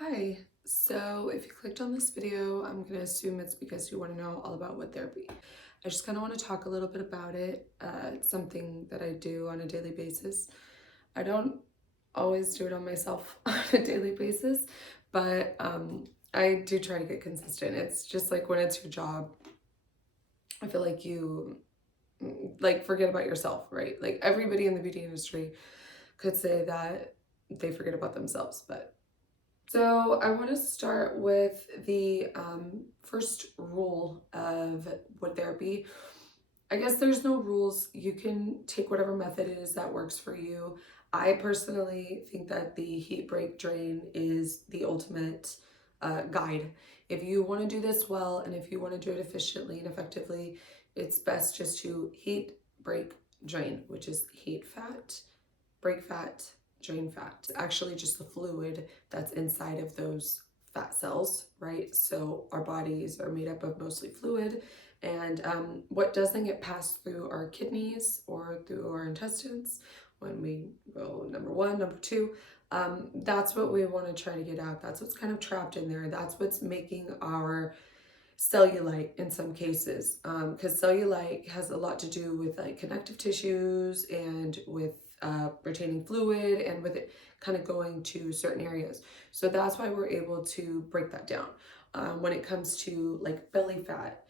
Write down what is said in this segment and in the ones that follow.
Hi, so if you clicked on this video, I'm going to assume it's because you want to know all about wood therapy. I just kind of want to talk a little bit about it. It's something that I do on a daily basis. I don't always do it on myself on a daily basis, but I do try to get consistent. It's just like when it's your job, I feel like you like forget about yourself, right? Like everybody in the beauty industry could say that they forget about themselves, but so I want to start with the first rule of wood therapy. I guess there's no rules. You can take whatever method it is that works for you. I personally think that the heat break drain is the ultimate guide. If you want to do this well and if you want to do it efficiently and effectively, it's best just to heat, break, drain, which is heat fat, break fat, drain fat. It's actually just the fluid that's inside of those fat cells, right? So our bodies are made up of mostly fluid, and what doesn't get passed through our kidneys or through our intestines when we go number one, number two, that's what we want to try to get out. That's what's kind of trapped in there. That's what's making our cellulite in some cases, because cellulite has a lot to do with like connective tissues and with retaining fluid and with it kind of going to certain areas. So that's why we're able to break that down. When it comes to like belly fat,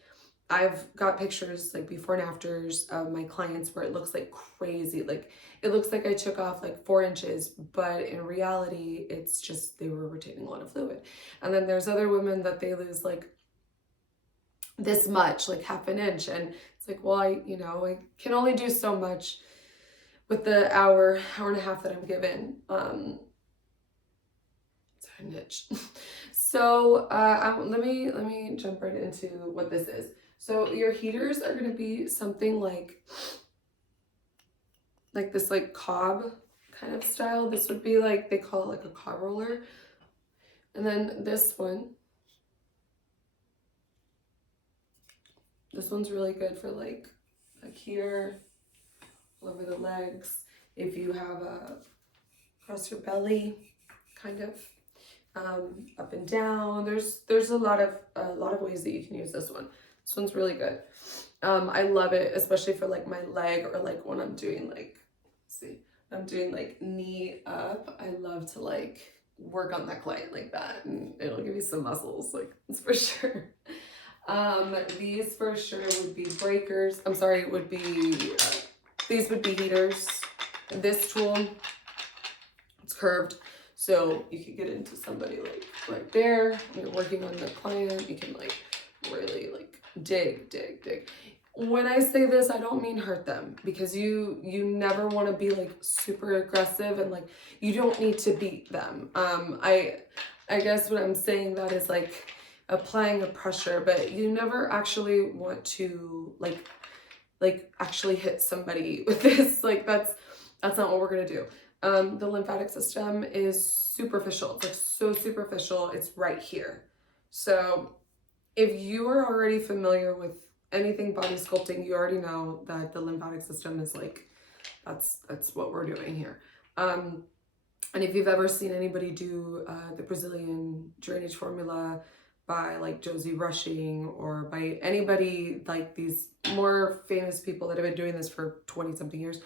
I've got pictures like before and afters of my clients where it looks like crazy. Like it looks like I took off like 4 inches, but in reality, it's just they were retaining a lot of fluid. And then there's other women that they lose like this much, like half an inch. And it's like, well, I can only do so much with the hour and a half that I'm given. It's a niche. So let me jump right into what this is. So your heaters are gonna be something like this like cob kind of style. This would be like they call it like a cob roller. And then this one's really good for like here, all over the legs. If you have a across your belly, kind of up and down. There's a lot of ways that you can use this one. This one's really good. I love it, especially for like my leg or like when I'm doing like, see, I'm doing like knee up. I love to like work on that client like that, and it'll give you some muscles, like that's for sure. These for sure would be breakers. I'm sorry, it would be these would be heaters. This tool, it's curved, so you could get into somebody like right there. When you're working on the client, you can like really like dig. When I say this, I don't mean hurt them, because you never want to be like super aggressive, and like you don't need to beat them. I guess what I'm saying that is like applying a pressure, but you never actually want to like actually hit somebody with this. Like that's not what we're gonna do. The lymphatic system is superficial. It's like so superficial. It's right here. So if you are already familiar with anything body sculpting, you already know that the lymphatic system is like that's what we're doing here. And if you've ever seen anybody do the Brazilian drainage formula by like Josie Rushing, or by anybody like these more famous people that have been doing this for 20 something years,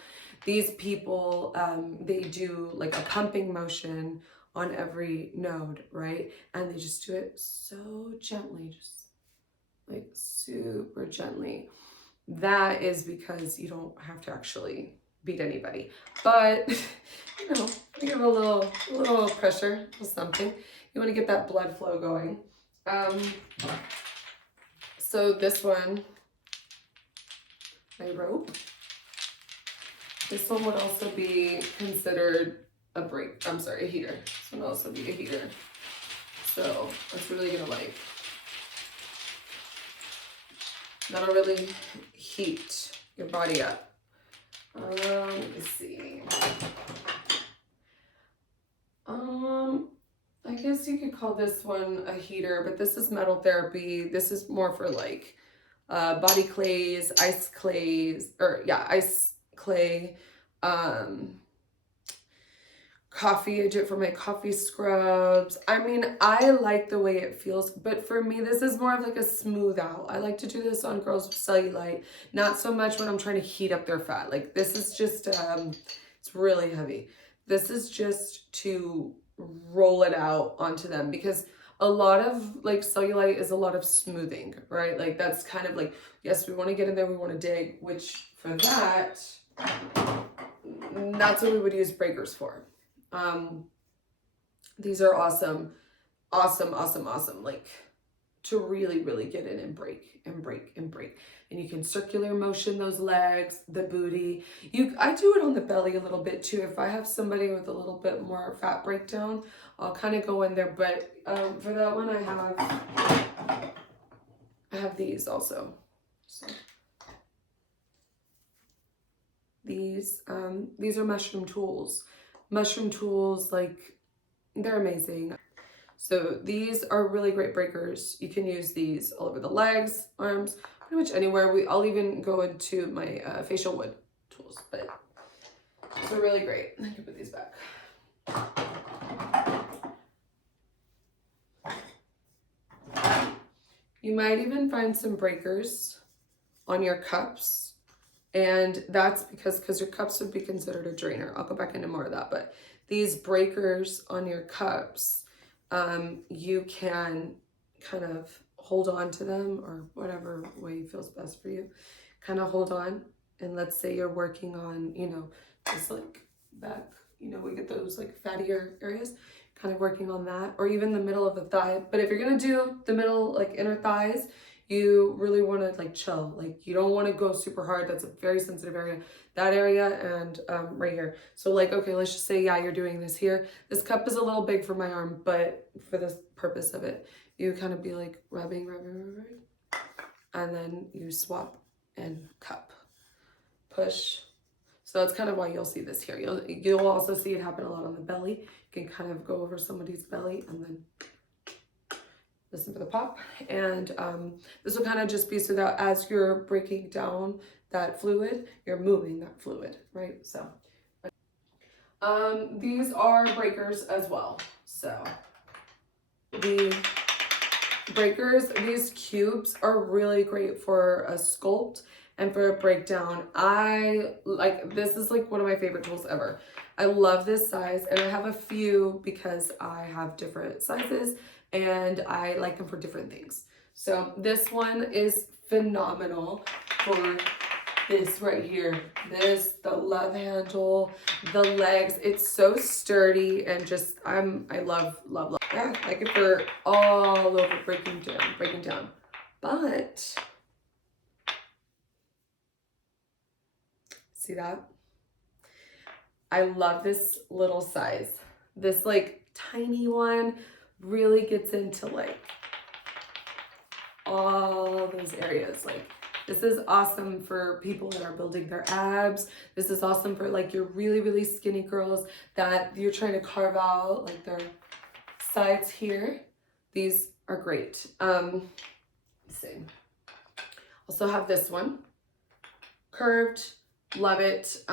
these people, they do like a pumping motion on every node, right? And they just do it so gently, just like super gently. That is because you don't have to actually beat anybody, but you know, you give a little pressure, a little something. You want to get that blood flow going. So this one, my rope. This one would also be considered a heater. This one would also be a heater. So it's really gonna like, that'll really heat your body up. Let me see. I guess you could call this one a heater, but this is metal therapy. This is more for like body clays, ice clays, or yeah, ice clay, coffee. I do it for my coffee scrubs. I mean, I like the way it feels, but for me, this is more of like a smooth out. I like to do this on girls with cellulite, not so much when I'm trying to heat up their fat. Like this is just, it's really heavy. This is just to roll it out onto them, because a lot of like cellulite is a lot of smoothing, right? Like that's kind of like, yes, we want to get in there, we want to dig, which for that, that's what we would use breakers for. These are awesome, awesome, awesome, awesome. Like to really, really get in and break and break and break. And you can circular motion those legs, the booty. I do it on the belly a little bit too. If I have somebody with a little bit more fat breakdown, I'll kind of go in there. But for that one, I have these also. So these are mushroom tools. Mushroom tools, like they're amazing. So these are really great breakers. You can use these all over the legs, arms, pretty much anywhere. I'll even go into my facial wood tools, but they're really great. I can put these back. You might even find some breakers on your cups. And that's because your cups would be considered a drainer. I'll go back into more of that, but these breakers on your cups, you can kind of hold on to them, or whatever way feels best for you. Kind of hold on, and let's say you're working on, just like back, we get those like fattier areas, kind of working on that, or even the middle of the thigh. But if you're gonna do the middle, like inner thighs, you really want to like chill. Like you don't want to go super hard. That's a very sensitive area, that area, and right here. So like, okay, let's just say, yeah, you're doing this here. This cup is a little big for my arm, but for the purpose of it, you kind of be like rubbing, and then you swap and cup, push. So that's kind of why you'll see this here. You'll also see it happen a lot on the belly. You can kind of go over somebody's belly and then listen for the pop. And this will kind of just be so that as you're breaking down that fluid, you're moving that fluid, right? So these are breakers as well. So the breakers, these cubes are really great for a sculpt and for a breakdown. This is like one of my favorite tools ever. I love this size, and I have a few because I have different sizes and I like them for different things. So this one is phenomenal for this right here. The love handle, the legs, it's so sturdy, and just, I love. Yeah, I like it for all over breaking down. But, see that? I love this little size. This like tiny one really gets into like all those areas. Like this is awesome for people that are building their abs. This is awesome for like your really, really skinny girls that you're trying to carve out like their sides here. These are great. Let's see. Also have this one, curved, love it.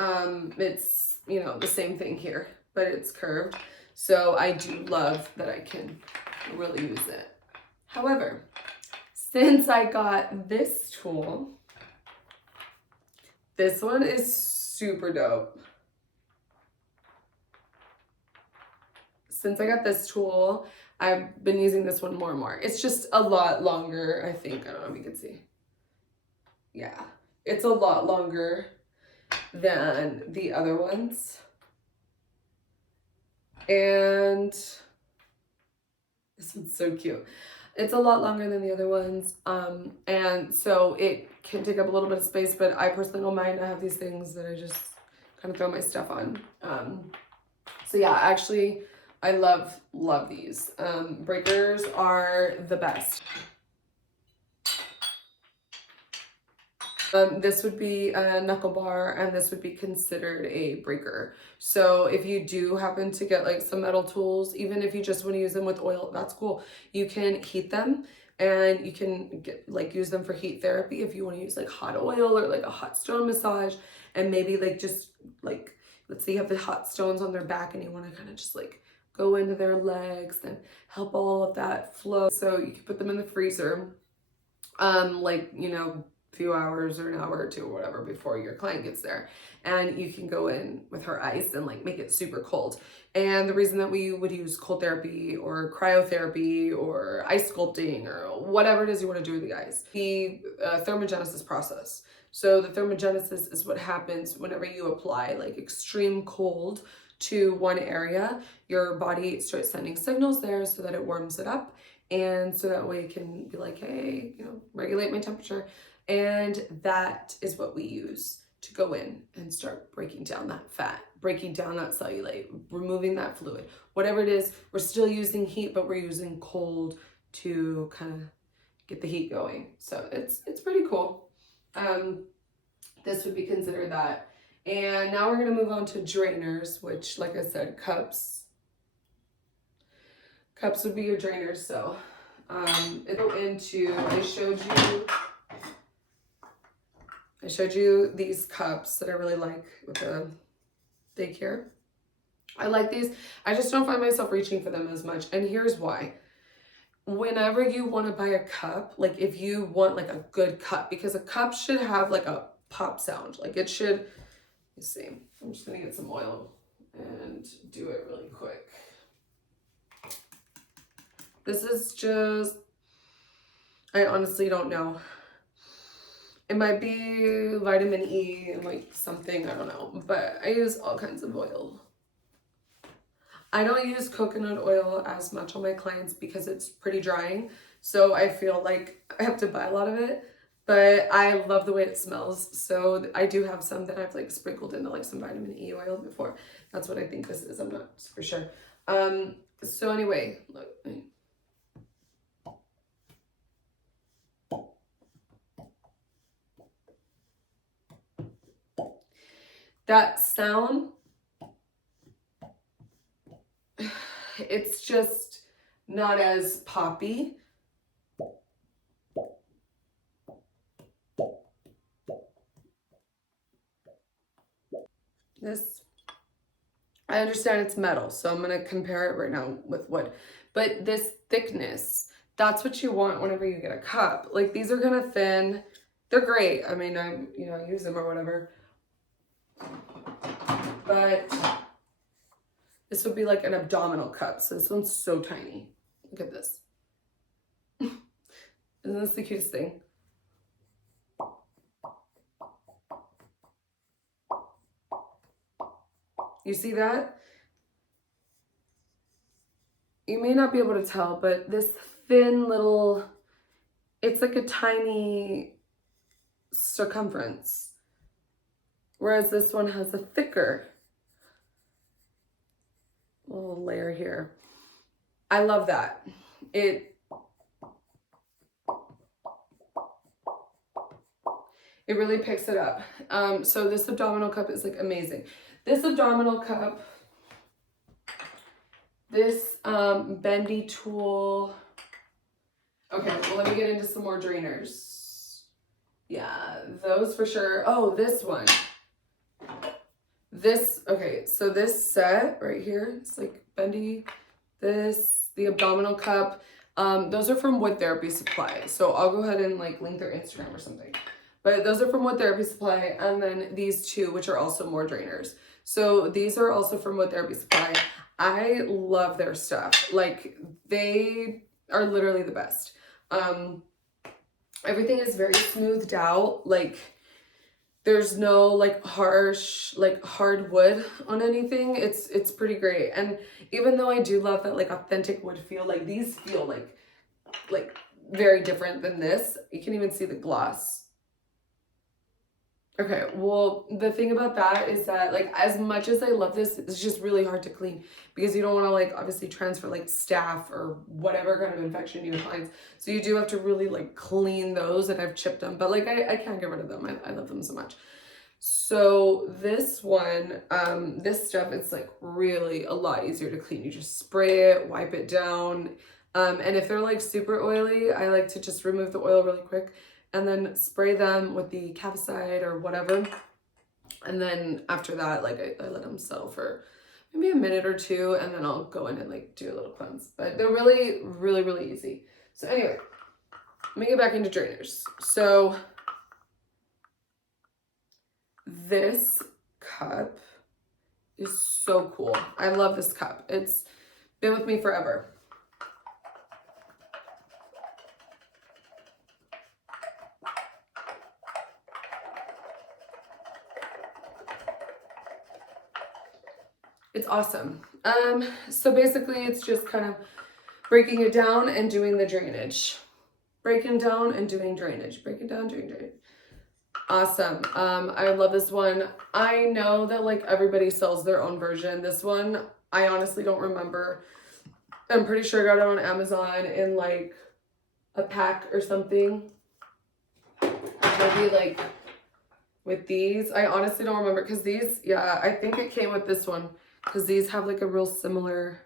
It's, the same thing here, but it's curved. So I do love that I can really use it. However, since I got this tool, this one is super dope. Since I got this tool, I've been using this one more and more. It's just a lot longer, I think. I don't know if you can see. Yeah, it's a lot longer than the other ones. And this one's so cute. It's a lot longer than the other ones. And so it can take up a little bit of space, but I personally don't mind. I have these things that I just kind of throw my stuff on. So yeah, actually, I love these. Breakers are the best. This would be a knuckle bar, and this would be considered a breaker. So if you do happen to get like some metal tools, even if you just want to use them with oil, that's cool. You can heat them, and you can use them for heat therapy if you want to use like hot oil or like a hot stone massage, and maybe like just like let's say you have the hot stones on their back and you want to kind of just like go into their legs and help all of that flow. So you can put them in the freezer, like, you know, a few hours or an hour or two or whatever before your client gets there. And you can go in with her ice and like make it super cold. And the reason that we would use cold therapy or cryotherapy or ice sculpting or whatever it is you want to do with the ice, the thermogenesis process. So the thermogenesis is what happens whenever you apply like extreme cold to one area. Your body starts sending signals there so that it warms it up, and so that way it can be like, hey, you know, regulate my temperature. And that is what we use to go in and start breaking down that fat, breaking down that cellulite, removing that fluid, whatever it is. We're still using heat, but we're using cold to kind of get the heat going. So it's pretty cool. This would be considered that. And now we're going to move on to drainers, which, like I said, cups would be your drainers. So it'll go into, I showed you these cups that I really like with the daycare. I like these. I just don't find myself reaching for them as much. And here's why. Whenever you want to buy a cup, like if you want like a good cup, because a cup should have like a pop sound. Like it should, let's see, I'm just going to get some oil and do it really quick. This is just, I honestly don't know. It might be vitamin E and like something, I don't know, but I use all kinds of oil. I don't use coconut oil as much on my clients because it's pretty drying. So I feel like I have to buy a lot of it, but I love the way it smells. So I do have some that I've like sprinkled into like some vitamin E oil before. That's what I think this is. I'm not super sure. So anyway, look. That sound, it's just not as poppy. This, I understand it's metal, so I'm going to compare it right now with wood. But this thickness, that's what you want whenever you get a cup. Like these are kind of thin. They're great. I mean, I use them or whatever. But this would be like an abdominal cup. So this one's so tiny. Look at this. Isn't this the cutest thing? You see that? You may not be able to tell, but this thin little, it's like a tiny circumference. Whereas this one has a thicker little layer here. I love that. It really picks it up. So this abdominal cup is like amazing. This abdominal cup, this bendy tool. Okay, well, let me get into some more drainers. Yeah, those for sure. Oh, this one. Okay, so this set right here, it's like bendy. The abdominal cup, those are from Wood Therapy Supply. So I'll go ahead and like link their Instagram or something. But those are from Wood Therapy Supply. And then these two, which are also more drainers. So these are also from Wood Therapy Supply. I love their stuff. Like they are literally the best. Everything is very smoothed out. Like there's no like harsh, like hard wood on anything. It's pretty great. And even though I do love that like authentic wood feel, like these feel like very different than this. You can even see the gloss. Okay, well, the thing about that is that like as much as I love this, it's just really hard to clean because you don't want to like obviously transfer like staph or whatever kind of infection you find. So you do have to really like clean those, and I've chipped them, but like I can't get rid of them. I love them so much. So this one, this stuff, it's like really a lot easier to clean. You just spray it, wipe it down. And if they're like super oily, I like to just remove the oil really quick and then spray them with the calcicide or whatever. And then after that, like I let them settle for maybe a minute or two, and then I'll go in and like do a little cleanse. But they're really, really, really easy. So anyway, let me get back into drainers. So this cup is so cool. I love this cup. It's been with me forever. It's awesome. So basically it's just kind of breaking it down and doing the drainage. Breaking down and doing drainage. Break it down, doing drainage. Awesome. I love this one. I know that like everybody sells their own version. This one, I honestly don't remember. I'm pretty sure I got it on Amazon in like a pack or something. Maybe like with these. I honestly don't remember because these, yeah, I think it came with this one because these have like a real similar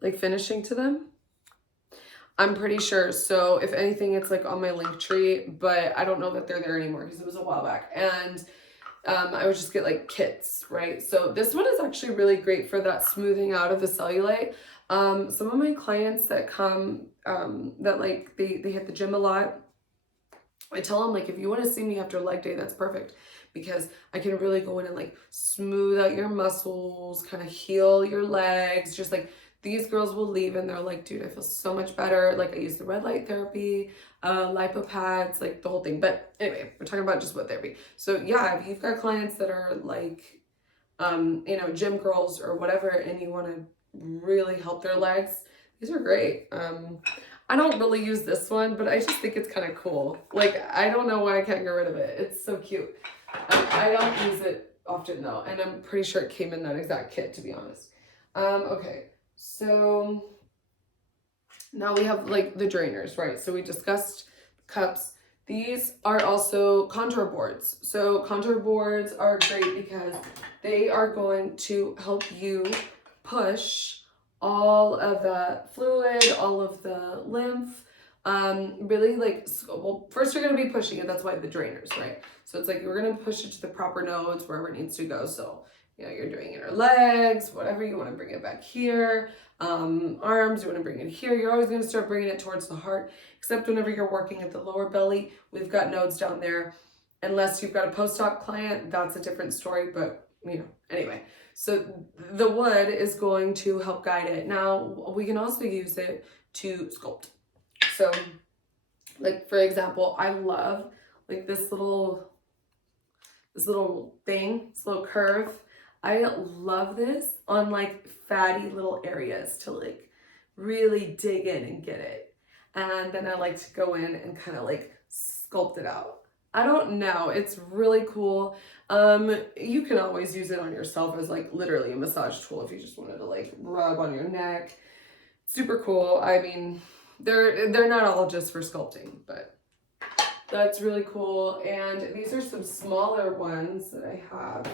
like finishing to them. I'm pretty sure. So if anything, it's like on my Linktree, but I don't know that they're there anymore because it was a while back. And I would just get like kits, right? So this one is actually really great for that smoothing out of the cellulite. Some of my clients that come, that like they hit the gym a lot, I tell them like, if you want to see me after leg day, that's perfect because I can really go in and like smooth out your muscles, kind of heal your legs. Just like these girls will leave and they're like, dude, I feel so much better. Like I use the red light therapy, lipo pads, like the whole thing. But anyway, we're talking about just what therapy. So yeah, if you've got clients that are like, you know, gym girls or whatever, and you want to really help their legs, these are great. I don't really use this one, but I just think it's kind of cool. Like, I don't know why I can't get rid of it. It's so cute. I don't use it often though, and I'm pretty sure it came in that exact kit, to be honest. Okay, so now we have like the drainers, right? So we discussed cups. These are also contour boards. So contour boards are great because they are going to help you push all of the fluid, all of the lymph, really like, well, first you're going to be pushing it. That's why the drainers, right? So it's like, you're going to push it to the proper nodes wherever it needs to go. So, you know, you're doing inner legs, whatever, you want to bring it back here. Arms, you want to bring it here. You're always going to start bringing it towards the heart, except whenever you're working at the lower belly, we've got nodes down there. Unless you've got a post-op client, that's a different story, but you know, anyway. So the wood is going to help guide it. Now, we can also use it to sculpt. So, like for example, I love like this little thing, this little curve. I love this on like fatty little areas to like really dig in and get it. And then I like to go in and kind of like sculpt it out. I don't know, it's really cool. You can always use it on yourself as like literally a massage tool if you just wanted to like rub on your neck. Super cool. I mean, they're not all just for sculpting, but that's really cool. And these are some smaller ones that I have.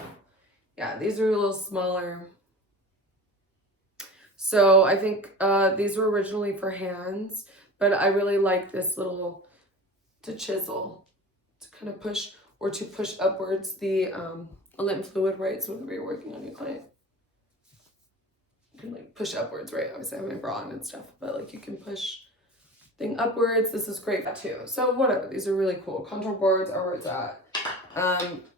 Yeah, these are a little smaller. So I think these were originally for hands, but I really like this little to chisel, to kind of push or to push upwards the lymph fluid, right? So whenever you're working on your client, you can like push upwards, right? Obviously I have my bra on and stuff, but like you can push thing upwards. This is great too. So whatever, these are really cool. Contour boards are where it's at.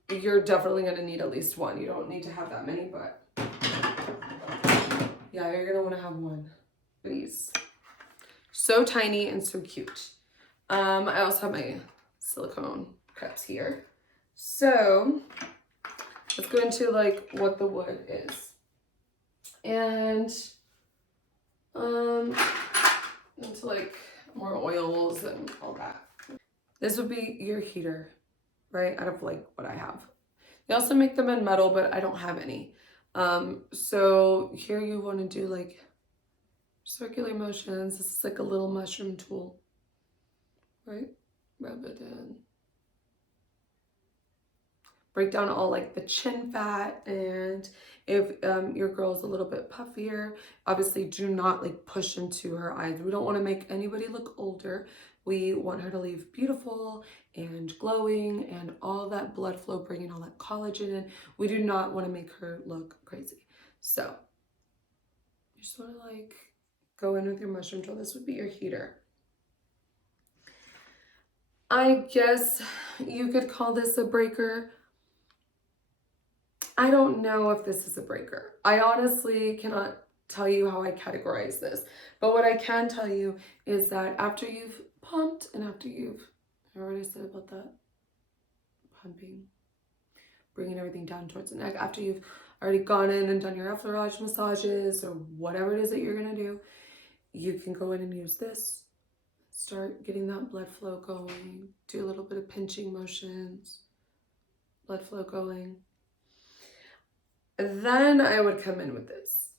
You're definitely going to need at least one. You don't need to have that many, but yeah, you're going to want to have one of these. So tiny and so cute. I also have my silicone cups here. So let's go into like what the wood is. And into like more oils and all that. This would be your heater, right? Out of like what I have. They also make them in metal, but I don't have any. So here you want to do like circular motions. This is like a little mushroom tool, right? Rub it in. Break down all like the chin fat, and if your girl's a little bit puffier, obviously do not like push into her eyes. We don't want to make anybody look older. We want her to leave beautiful and glowing and all that blood flow, bringing all that collagen in. We do not want to make her look crazy. So you just want to like go in with your mushroom tool. This would be your heater. I guess you could call this a breaker. I don't know if this is a breaker. I honestly cannot tell you how I categorize this. But what I can tell you is that after you've pumped and after you've, I already said about that, pumping, bringing everything down towards the neck, after you've already gone in and done your effleurage massages or whatever it is that you're going to do, you can go in and use this. Start getting that blood flow going. Do a little bit of pinching motions. Blood flow going. Then I would come in with this.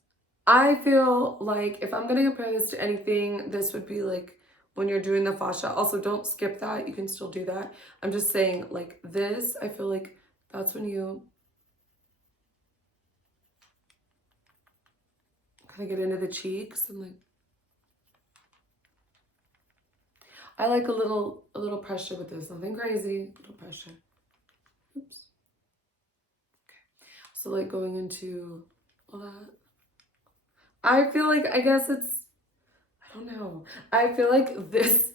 I feel like if I'm going to compare this to anything, this would be like when you're doing the fascia. Also, don't skip that. You can still do that. I'm just saying like this, I feel like that's when you kind of get into the cheeks and like, I like a little pressure with this. Nothing crazy, a little pressure. Oops. Okay. So like going into all that. I feel like, I guess it's, I don't know. I feel like this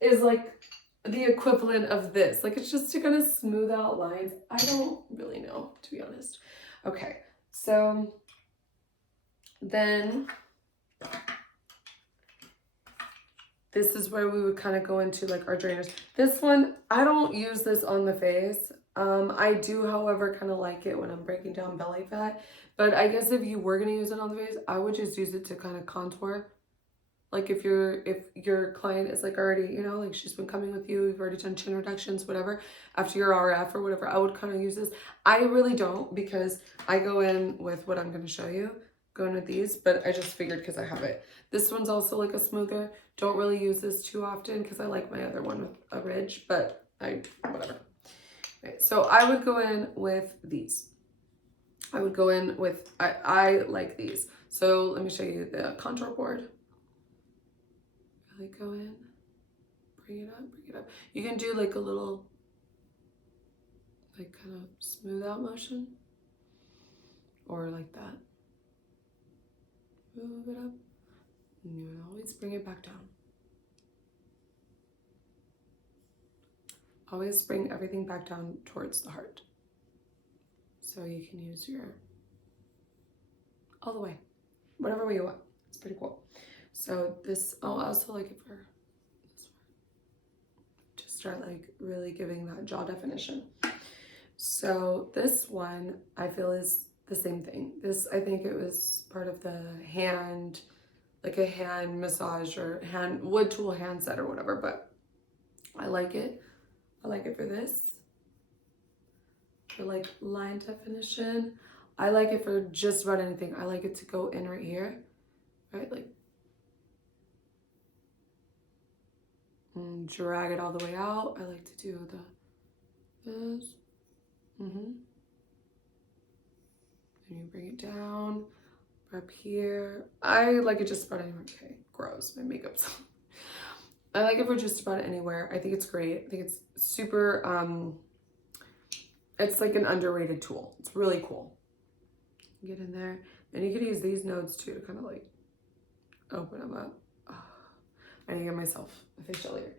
is like the equivalent of this. Like it's just to kind of smooth out lines. I don't really know, to be honest. Okay, so then this is where we would kind of go into like our drainers. This one, I don't use this on the face. I do, however, kind of like it when I'm breaking down belly fat. But I guess if you were going to use it on the face, I would just use it to kind of contour. Like if your client is like already, you know, like she's been coming with you, you've already done chin reductions, whatever, after your RF or whatever, I would kind of use this. I really don't, because I go in with what I'm going to show you, go in with these, but I just figured because I have it. This one's also like a smoother. Don't really use this too often because I like my other one with a ridge, but whatever. Right, so I would go in with these. I would go in with, I like these. So let me show you the contour board. Really go in, bring it up, bring it up. You can do like a little, like kind of smooth out motion, or like that. Move it up, and you would always bring it back down. Always bring everything back down towards the heart. So you can use your, all the way, whatever way you want. It's pretty cool. So this, oh, I also like it for this one. Just start like really giving that jaw definition. So this one I feel is the same thing. This, I think it was part of the hand, like a hand massage or hand wood tool hand set or whatever, but I like it. I like it for this. For like line definition. I like it for just about anything. I like it to go in right here, right? Like, and drag it all the way out. I like to do this. And you bring it down, up here. I like it just about anywhere. Okay, gross, my makeup's on. I like it for just about anywhere. I think it's great. I think it's super, it's like an underrated tool. It's really cool. Get in there. And you can use these nodes too to kind of like open them up. Oh, I need to get myself a facial here.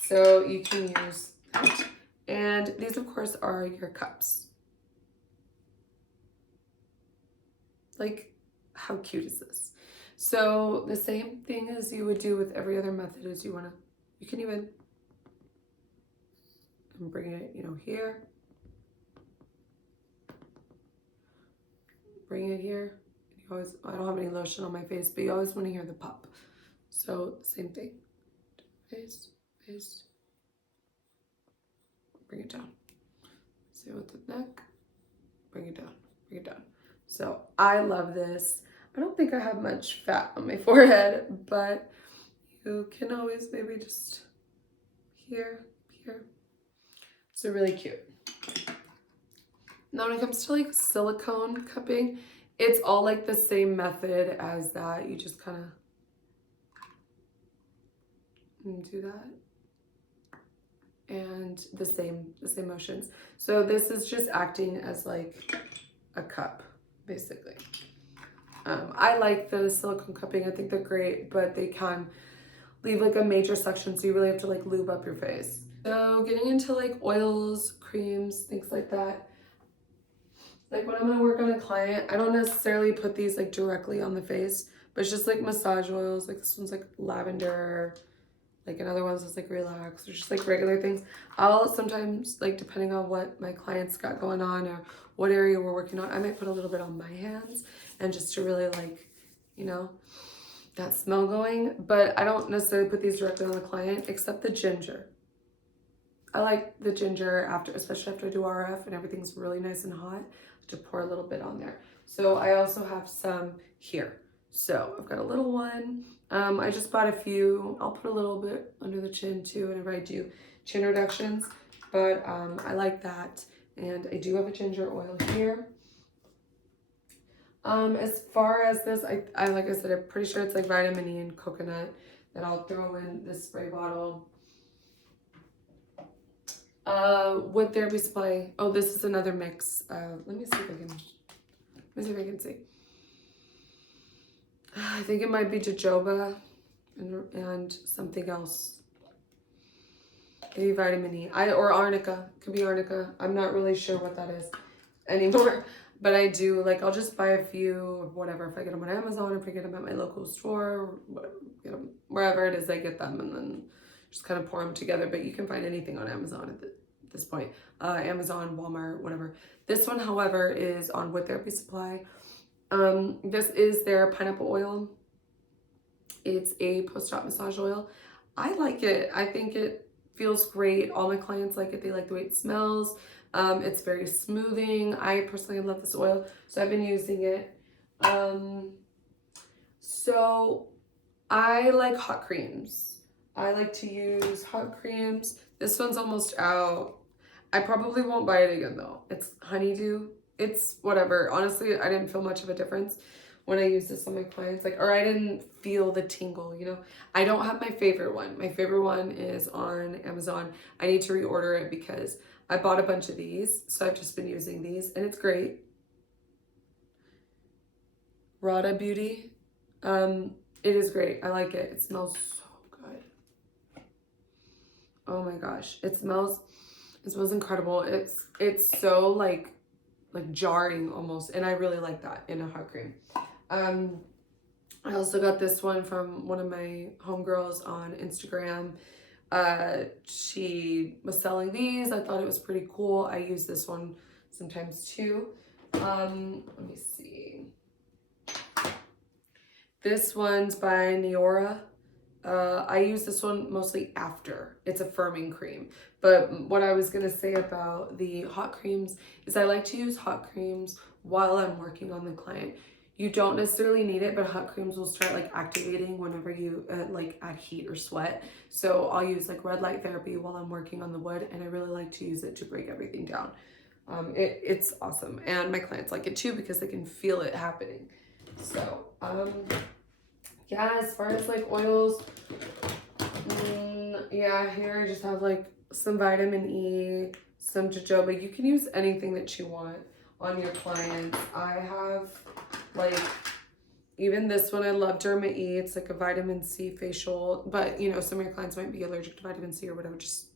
So you can use that. And these, of course, are your cups. Like, how cute is this? So the same thing as you would do with every other method is you can even bring it, you know, here. Bring it here. You always, I don't have any lotion on my face, but you always want to hear the pop. So same thing. Face, face. Bring it down. See with the neck. Bring it down. Bring it down. So I love this. I don't think I have much fat on my forehead, but you can always maybe just here. So really cute. Now when it comes to like silicone cupping, it's all like the same method as that. You just kind of do that. and the same motions. So this is just acting as like a cup, basically. I like the silicone cupping. I think they're great, but they can leave like a major suction, so you really have to like lube up your face. So getting into like oils, creams, things like that. Like when I'm gonna work on a client, I don't necessarily put these like directly on the face, but it's just like massage oils. Like this one's like lavender, like another one's just like relax, or just like regular things. I'll sometimes, like depending on what my client's got going on or what area we're working on, I might put a little bit on my hands and just to really like, you know, that smell going. But I don't necessarily put these directly on the client, except the ginger. I like the ginger after, especially after I do RF and everything's really nice and hot, to pour a little bit on there. So I also have some here. So I've got a little one. I just bought a few. I'll put a little bit under the chin too whenever I do chin reductions, but I like that. And I do have a ginger oil here. As far as this, I like I said, I'm pretty sure it's like vitamin E and coconut that I'll throw in this spray bottle. Wood therapy supply. Oh, this is another mix. Let me see if I can see. I think it might be jojoba and something else. Maybe vitamin E. Or arnica. Could be arnica. I'm not really sure what that is anymore. But I do, like, I'll just buy a few or whatever. If I get them on Amazon, or if I get them at my local store, get them wherever it is I get them, and then just kind of pour them together. But you can find anything on Amazon at this point. Amazon, Walmart, whatever. This one, however, is on Wood Therapy Supply. This is their pineapple oil. It's a post-op massage oil. I like it. I think it feels great. All my clients like it. They like the way it smells. It's very smoothing. I personally love this oil, so I've been using it. So I like hot creams. I like to use hot creams. This one's almost out. I probably won't buy it again though. It's honeydew. It's whatever. Honestly, I didn't feel much of a difference when I used this on my clients. Like, or I didn't feel the tingle, you know. I don't have my favorite one. My favorite one is on Amazon. I need to reorder it because I bought a bunch of these, so I've just been using these, and it's great. Rada Beauty. It is great. I like it. It smells so good. Oh my gosh. It smells incredible. It's so like jarring almost, and I really like that in a hot cream. I also got this one from one of my homegirls on Instagram. She was selling these. I thought it was pretty cool. I use this one sometimes too. Let me see. This one's by Neora. I use this one mostly after. It's a firming cream. But what I was gonna say about the hot creams is I like to use hot creams while I'm working on the client. You don't necessarily need it, but hot creams will start like activating whenever you like add heat or sweat. So I'll use like red light therapy while I'm working on the wood, and I really like to use it to break everything down. It's awesome, and my clients like it too because they can feel it happening. So yeah, as far as like oils, yeah, here I just have like some vitamin E, some jojoba. You can use anything that you want on your clients. I have like, even this one, I love Derma E. It's like a vitamin C facial, but you know, some of your clients might be allergic to vitamin C or whatever. Just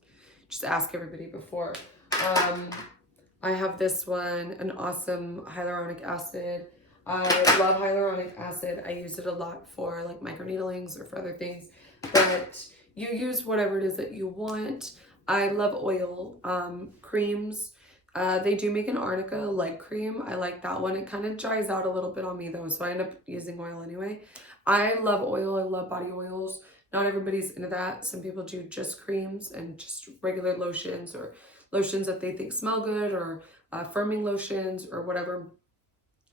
ask everybody before. I have this one, an awesome hyaluronic acid. I love hyaluronic acid. I use it a lot for like microneedlings or for other things, but you use whatever it is that you want. I love oil, creams. They do make an arnica leg cream. I like that one. It kind of dries out a little bit on me though, so I end up using oil anyway. I love oil. I love body oils. Not everybody's into that. Some people do just creams and just regular lotions, or lotions that they think smell good, or firming lotions or whatever.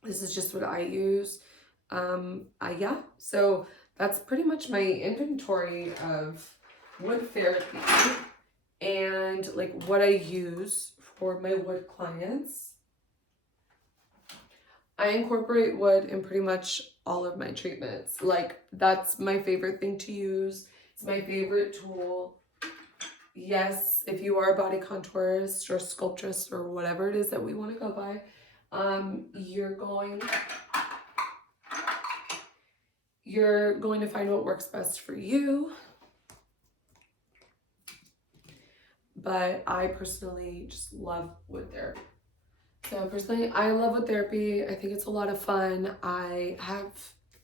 This is just what I use. Yeah, so that's pretty much my inventory of wood therapy and like what I use for my wood clients. I incorporate wood in pretty much all of my treatments. Like, that's my favorite thing to use. It's my favorite tool. yes, if you are a body contourist or sculptress or whatever it is that we want to go by, you're going to find what works best for you. But I personally just love wood therapy. So personally, I love wood therapy. I think it's a lot of fun. I have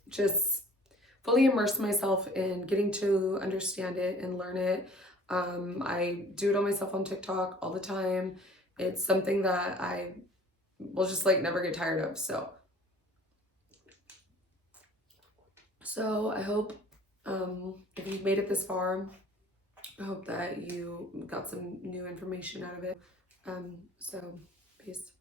just fully immersed myself in getting to understand it and learn it. I do it on myself on TikTok all the time. It's something that I will just like never get tired of. So I hope if you've made it this far, I hope that you got some new information out of it. So peace.